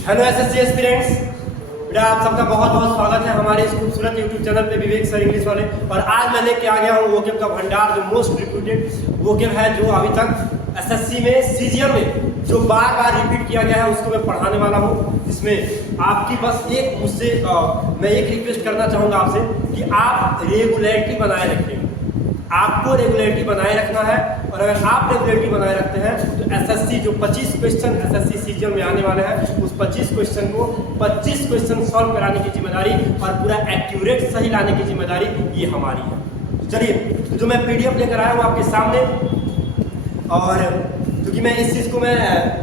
Hello SSC aspirants, बेटा आप सबका बहुत बहुत स्वागत है हमारे इस खूबसूरत यूट्यूब चैनल पे विवेक सर इंग्लिश वाले। और आज मैं लेके आ गया हूँ वोकेब का भंडार, जो मोस्ट रिपीटेड वोकेब है, जो अभी तक एसएससी में सीजीएल में जो बार बार रिपीट किया गया है उसको मैं पढ़ाने वाला हूँ। इसमें आपकी बस एक मुझसे मैं एक रिक्वेस्ट करना चाहूँगा आपसे कि आप रेगुलरिटी बनाए रखें। आपको रेगुलरिटी बनाए रखना है, और अगर आप रेगुलरिटी बनाए रखते हैं तो एसएससी जो 25 क्वेश्चन एसएससी सीजीएल में आने वाले हैं उस 25 क्वेश्चन को 25 क्वेश्चन सॉल्व कराने की जिम्मेदारी और पूरा एक्यूरेट सही लाने की जिम्मेदारी ये हमारी है। चलिए, तो मैं पीडीएफ लेकर आया हूँ आपके सामने, और क्योंकि मैं इस चीज़ को मैं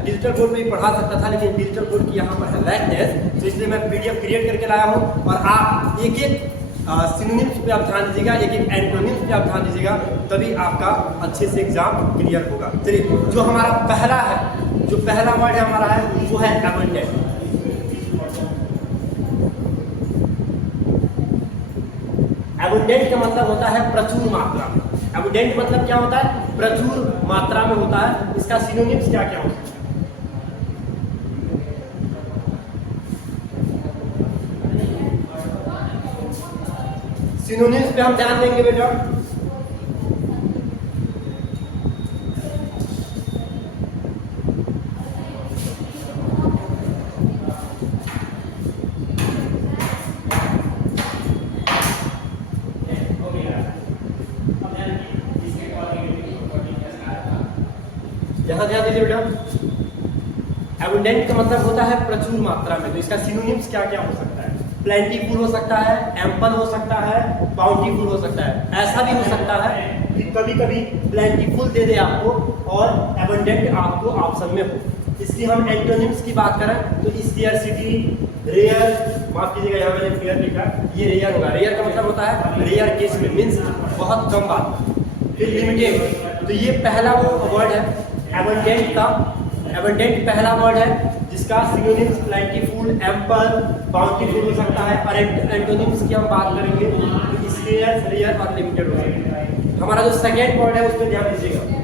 डिजिटल बोर्ड पे भी पढ़ा सकता था, लेकिन डिजिटल बोर्ड की यहाँ पर है लैकनेस, तो इसलिए मैं पीडीएफ क्रिएट करके लाया हूँ। और आप एक एक सिनोनिम्स पे आप ध्यान दीजिएगा, एक एक एंटोनिम्स पे आप ध्यान दीजिएगा, तभी आपका अच्छे से एग्जाम क्लियर होगा। चलिए, जो हमारा पहला है, जो पहला वर्ड है हमारा है वो है एबंडेंट। एबंडेंट का मतलब होता है प्रचुर मात्रा में। एबंडेंट मतलब क्या होता है? प्रचुर मात्रा में होता है। इसका सिनोनिम्स क्या क्या होता है? सिनोनिम्स पे हम ध्यान देंगे बेटा। यहां ध्यान दीजिए बेटा। एबंडेंट का मतलब होता है प्रचुर मात्रा में, तो इसका सिनोनिम्स क्या क्या हो सकता है? प्लेंटीफुल हो सकता है, एम्पल हो सकता है, बाउंटीफुल हो सकता है। ऐसा भी हो सकता है कि कभी कभी प्लेंटीफुल दे दे आपको और एबंडेंट आपको ऑप्शन में हो। इसकी हम एंटोनिम्स की बात करें तो स्केर्सिटी, रेयर, माफ कीजिएगा यहाँ मैंने फेयर लिखा, ये रेयर होगा। रेयर का मतलब होता है रेयर केस में, मीन्स बहुत कम बात। फिर लिमिटेड, तो ये पहला वो वर्ड है एबंडेंट का। एबंडेंट पहला वर्ड है जिसका सिनोनिम्स प्लेंटीफुल, एम्पल, बाउंटीफुल हो सकता है। और एंटोनिम्स की हम बात करेंगे तो स्केर्स, रेयर और लिमिटेड हो सकता है। हमारा जो सेकेंड वर्ड है उस पर ध्यान दीजिएगा।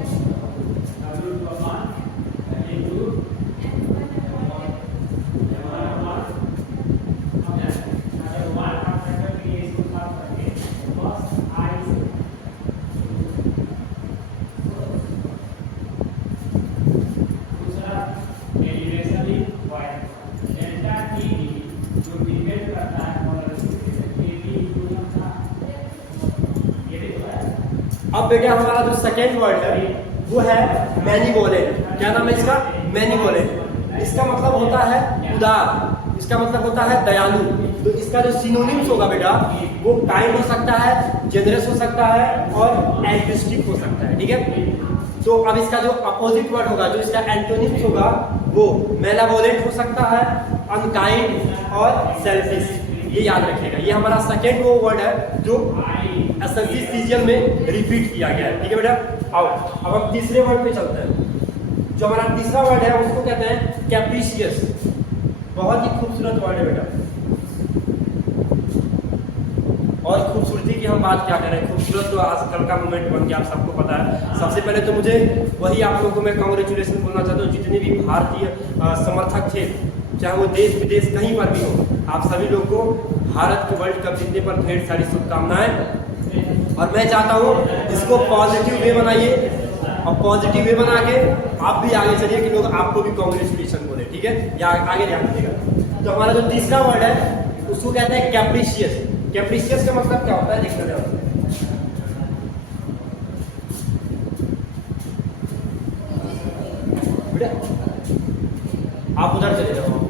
अब बेटा हमारा जो सेकेंड वर्ड है वो है मैनीवोलेंट। क्या नाम है इसका? मैनीवोलेंट। इसका मतलब होता है उदार, इसका मतलब होता है दयालु। तो इसका जो सिनोनिम्स होगा बेटा वो काइंड हो सकता है, जेनरस हो सकता है और एल्ट्रिस्टिक हो सकता है। ठीक है, तो अब इसका जो अपोजिट वर्ड होगा, जो इसका एंटोनिम्स होगा, वो मेलावोलेंट हो सकता है, अनकाइंड और सेल्फिश। ये याद रखिएगा। ये हमारा सेकेंड वो वर्ड है जो एसएससी सीजीएल में रिपीट किया गया है। ठीक है बेटा, आओ अब हम तीसरे वर्ड पे चलते हैं। जो हमारा तीसरा वर्ड है उसको कहते हैं कैप्रिशियस। बहुत ही खूबसूरत वर्ड है बेटा। और खूबसूरती की हम बात क्या करें, खूबसूरत तो आजकल का मूवमेंट बन गया, आप सबको पता है। सबसे पहले तो मुझे वही आप लोगों को मैं कांग्रेचुलेशन बोलना चाहता हूँ, जितने भी भारतीय समर्थक थे, चाहे वो देश विदेश कहीं पर भी हो, आप सभी लोग को भारत के वर्ल्ड कप जीतने पर ढेर सारी शुभकामनाएं। और मैं चाहता हूँ इसको पॉजिटिव वे बनाइए, और पॉजिटिव वे बना के आप भी आगे चलिए कि लोग आपको भी कांग्रेचुलेशन बोले। ठीक है, या आगे ध्यान दीजिएगा। तो हमारा जो तीसरा वर्ड है उसको कहते हैं कैप्रिशियस। कैप्रिशियस का मतलब क्या होता है देखते हैं। आप उधर चले जाओ।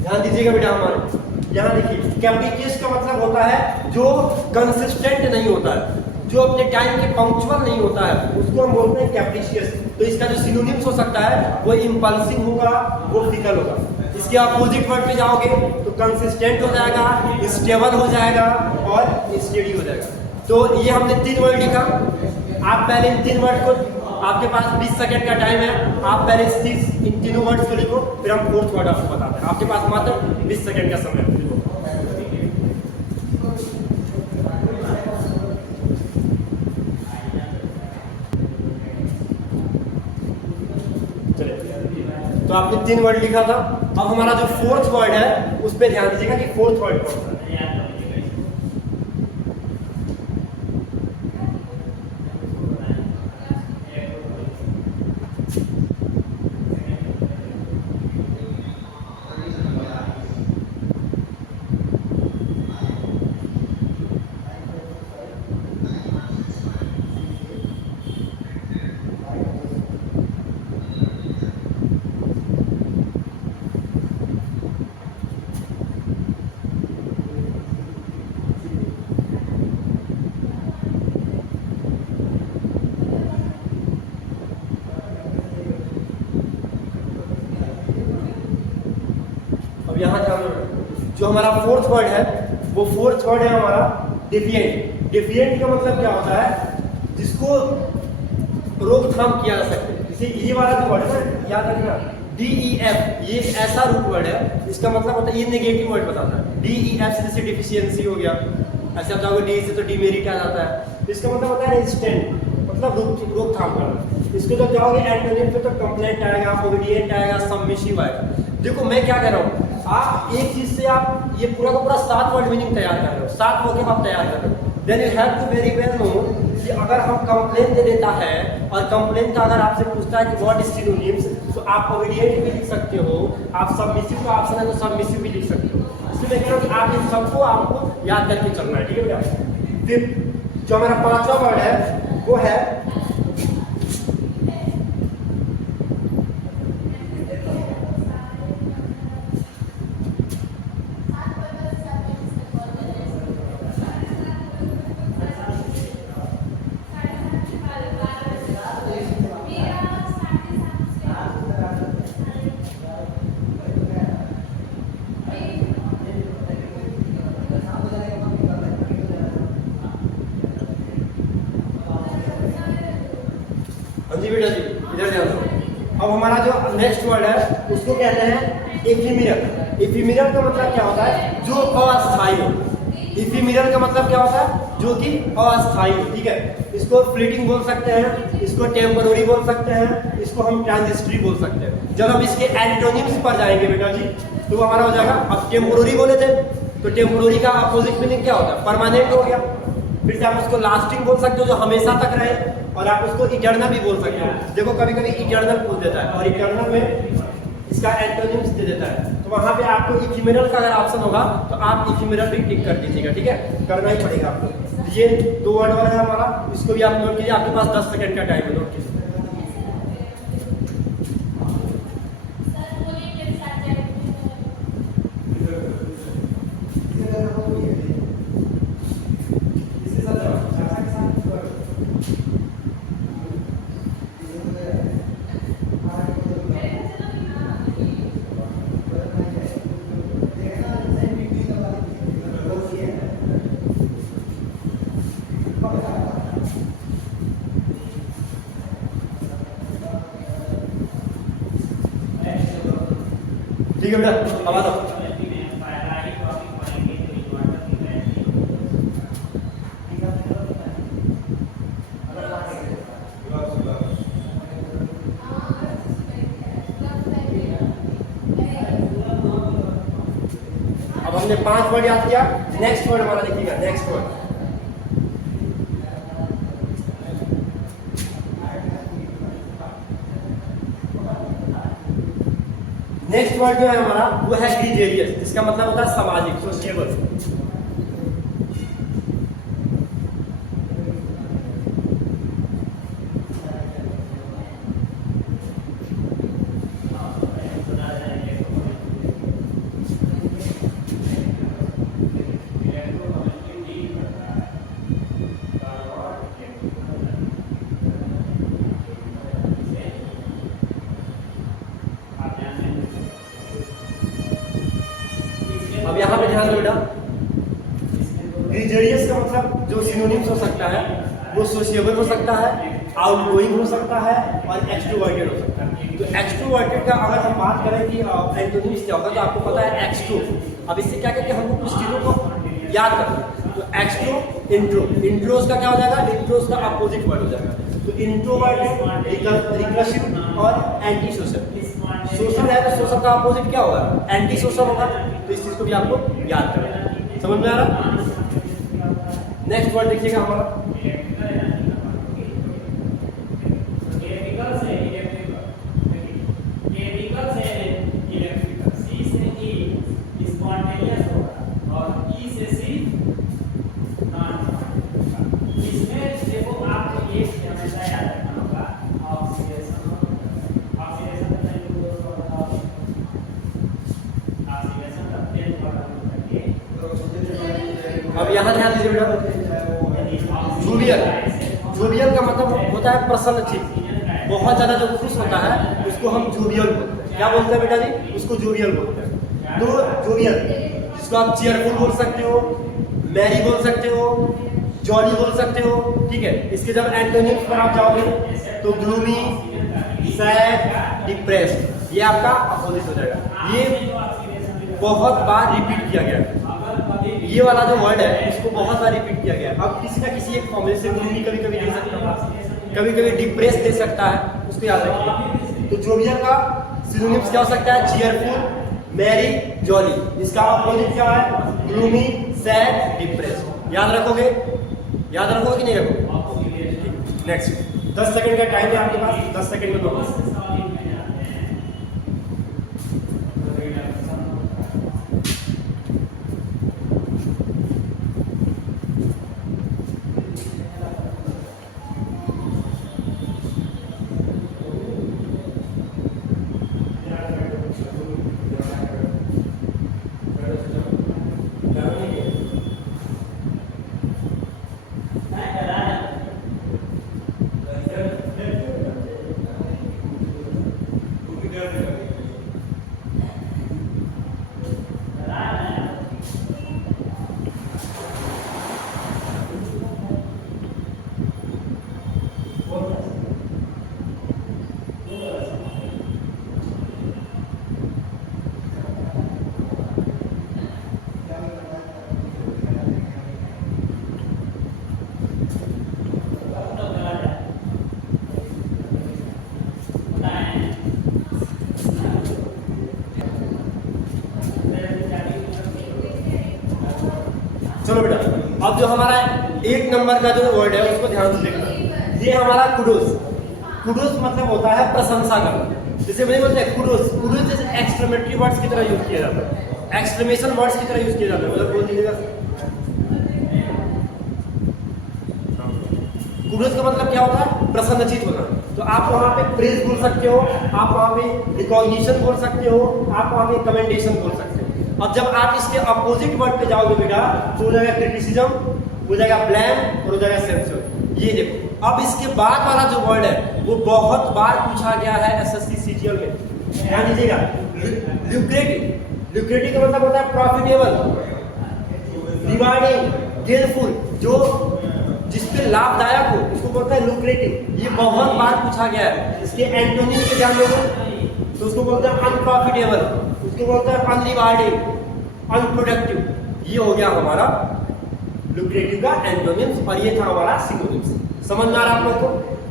ध्यान दीजिएगा बेटा। हमारे यहाँ देखिए, कैप्रिशियस का मतलब होता है जो कंसिस्टेंट नहीं होता है, जो अपने टाइम के पंक्चुअल नहीं होता है, उसको हम बोलते हैं कैप्रिशियस। तो इसका जो सिनोनिम्स हो सकता है वो इम्पल्सिव होगा, वो फिकल होगा। इसके अपोजिट वर्ड पे जाओगे तो कंसिस्टेंट हो जाएगा, स्टेबल हो जाएगा और स्टेडी हो जाएगा। तो ये हमने 3 वर्ड लिखा। आप पहले इन 3 वर्ड को, आपके पास 20 सेकंड का टाइम है, आप पहले इन तीनों वर्ड्स को लिखो, फिर हम 4th वर्ड आपको बताते हैं। आपके पास मात्र 20 सेकंड का समय है। आपने 3 वर्ड लिखा था। अब हमारा जो फोर्थ वर्ड है उस पर ध्यान दीजिएगा कि फोर्थ वर्ड कौन सा है। यहाँ जो हमारा फोर्थ वर्ड है वो फोर्थ वर्ड है हमारा डिफिएंट। डिफिएंट का मतलब क्या होता है? जिसको रोकथाम किया जा सके। जैसे ये वाला जो वर्ड है ना, याद रखना DEF, ये एक ऐसा रूट वर्ड है इसका मतलब होता है, ये नेगेटिव वर्ड बताता है। DEF से जैसे डिफिशियंसी हो गया, ऐसे आप जाओगे डी से तो डिमेरिट आ जाता है। तो इसका मतलब होता है रेजिस्टेंट, मतलब रोकथाम करना। इसको जब जाओगे एंटोनिम पे तो कंप्लेंट आएगा, ओबीडिएंट आएगा, सबमिसिव आएगा। देखो मैं क्या कह रहा हूँ, आप एक चीज से आप ये पूरा का पूरा 7 वर्ड मीनिंग तैयार कर रहे हो, 7 वर्ड आप तैयार कर रहे हो। Then you have to very well know कि अगर हम कंप्लेंट दे देता है और कंप्लेंट का अगर आपसे पूछता है कि व्हाट इज सिनोनिम्स, तो आप ओबीडिएंट भी लिख सकते हो, आप सबमिसिव का ऑप्शन है तो सबमिसिव भी लिख सकते हो। इसलिए मैं कह रहा हूँ कि आप इन सबको आपको याद करके चलना है, ठीक है भैया। फिर जो हमारा 5वां वर्ड है वो है जी बेटा जी, इधर ध्यान दो। अब हमारा जो नेक्स्ट वर्ड है उसको कहते हैं इफिमिरल। इफिमिरल का मतलब क्या होता है? जो अस्थायी हो। इफिमिरल का मतलब क्या होता है? जो कि अस्थायी हो, ठीक है। इसको फ्लीटिंग बोल सकते हैं, इसको टेम्पररी बोल सकते हैं, इसको हम ट्रांजिस्टरी बोल सकते हैं। जब हम इसके एंटोनिम्स पर जाएंगे बेटा जी तो हमारा हो जाएगा, अब टेम्पररी बोले थे तो टेम्पररी का अपोजिट मीनिंग क्या होता है? परमानेंट हो गया। फिर से आप उसको लास्टिंग बोल सकते हो, जो हमेशा तक रहे, और आप उसको इटर्नल भी बोल सकते हो। देखो कभी कभी इटर्नल पूछ देता है और इटर्नल में इसका एंटोनिम्स दे देता है, तो वहां पे आपको इफिमेरल का अगर ऑप्शन होगा तो आप इफिमेरल भी टिक कर दीजिएगा, ठीक है, करना ही पड़ेगा आपको। ये 2 वर्ड है हमारा, इसको भी आप नोट कीजिए, आपके पास 10 सेकंड का टाइम है, नोट कीजिए। ठीक है बेटा, अब आ जाओ। अब हमने 5 वर्ड याद किया, नेक्स्ट वर्ड हमारा देखिएगा, नेक्स्ट वर्ड नेक्स्ट वर्ड जो है हमारा वो है ग्रीजेरियस, जिसका मतलब होता है सामाजिक, सोशिएबल। अब यहाँ पे ध्यान दो बेटा, ग्रीजेरियस का मतलब जो सिनोनिम्स हो सकता है वो सोशिएबल हो सकता है, आउटगोइंग हो सकता है और एक्सट्रोवर्टेड हो सकता है। तो एक्सट्रोवर्टेड का अगर हम बात करें कि एंटोनिम्स क्या होगा, तो आपको पता है एक्सट्रो। अब इससे क्या करके हमको कुछ चीजों को याद करना है, तो एक्सट्रो, इंट्रो। इंट्रोस का क्या हो जाएगा? इंट्रोस का अपोजिट वर्ड हो जाएगा। तो इंट्रोवर्ट है रिकर्सिव और एंटी सोशल। सोशल है तो सोशल का अपोजिट क्या होगा? एंटी सोशल होगा। तो इस चीज को भी आपको याद करना। समझ में आ रहा? नेक्स्ट वर्ड देखिएगा हमारा अब यहाँ ध्यान दीजिए बेटा, जूबियल। जूबियल का मतलब होता है प्रसन्न चित्त। बहुत ज्यादा जो खुश होता है उसको हम जूबियल बोलते हैं। क्या बोलते हैं बेटा जी? उसको जूबियल बोलते हैं। तो जूबियल जिसको आप चीयरफुल बोल सकते हो, मैरी बोल सकते हो, जॉली बोल सकते हो, ठीक है। इसके जब एंटोनिम्स पर आप जाओगे तो ग्लूमी, सैड, डिप्रेस्ड, ये आपका अपोजिट हो जाएगा। ये बहुत बार रिपीट किया गया। ये वाला जो वर्ड है इसको बहुत बार रिपीट किया गया। अब किसी ना किसी एक फॉर्म में से ग्लूमी कभी कभी दे सकता है, कभी कभी डिप्रेस दे सकता है, उसको याद रखिए। तो जोबियल का सिनोनिम्स क्या हो सकता है? Cheerful, merry, jolly. इसका अपोजिट क्या है? Gloomy, sad, depress. याद रखोगे? याद रखोगे कि नहीं रखोगे? नेक्स्ट 10 सेकंड का टाइम है आपके पास। 10 सेकंड में बोलो। चलो बेटा, अब जो हमारा 1 नंबर का जो वर्ड है उसको ध्यान से देखना। ये हमारा कुडोस। कुडोस मतलब होता है प्रशंसा करना। जैसे मैंने बोलते हैं कुडोस, कुडोस जैसे एक्सक्लेमेटरी वर्ड्स की तरह यूज किया जाता है, एक्सक्लेमेशन वर्ड्स की तरह यूज किया जाता है। मतलब बोल दीजिएगा कुडोस का मतलब क्या होता है? प्रसन्नचित होना। तो आप वहां पे प्रेज बोल सकते हो, आप वहां पे रिकॉग्निशन बोल सकते हो, आप वहां पे कमेंडेशन बोल सकते हो। अब जब आप इसके अपोजिट वर्ड पे जाओगे बेटा तो हो जाएगा क्रिटिसिज्म, हो जाएगा ब्लेम और हो जाएगा सेंसर। ये देखो, अब इसके बाद वाला जो वर्ड है वो बहुत बार पूछा गया है एसएससी सीजीएल में। ध्यान दीजिएगा, ल्यूक्रेटिव। ल्यूक्रेटिव का मतलब होता है प्रॉफिटेबल, रिवार्डिंग, गेनफुल, जो जिसपे लाभदायक हो उसको बोलता है लुक्रेटिव। ये बहुत बार पूछा गया है। इसके एंटोनिम पे ध्यान दोगे तो उसको बोलते हैं अनप्रॉफिटेबल, उसको बोलते हैं अनरिवार्डिंग, अनप्रोडक्टिव। ये हो गया हमारा लुक्रेटिव का एंटोनिम्स और ये था हमारा सिनोनिम्स। समझ में आ रहा है आप लोग को?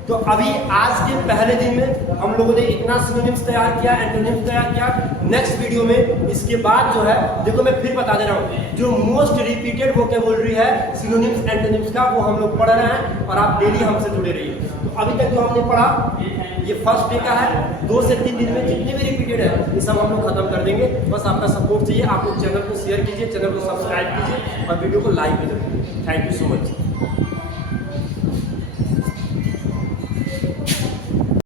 तो अभी आज के पहले दिन में हम लोगों ने इतना सिनोनिम्स तैयार किया, एंटोनिम्स तैयार किया। नेक्स्ट वीडियो में इसके बाद जो है, देखो मैं फिर बता दे रहा हूँ, जो मोस्ट रिपीटेड वोकैबुलरी है सिनोनिम्स एंटोनिम्स का, वो हम लोग पढ़ रहे हैं और आप डेली हमसे जुड़े रहिए। तो अभी तक जो हमने पढ़ा ये फर्स्ट डे का है। 2 से 3 दिन में जितने भी रिपीटेड है ये सब हम लोग खत्म कर देंगे। बस आपका सपोर्ट चाहिए। आप लोग चैनल को शेयर कीजिए, चैनल को सब्सक्राइब कीजिए और वीडियो को लाइक भी करिए। Thank you so much.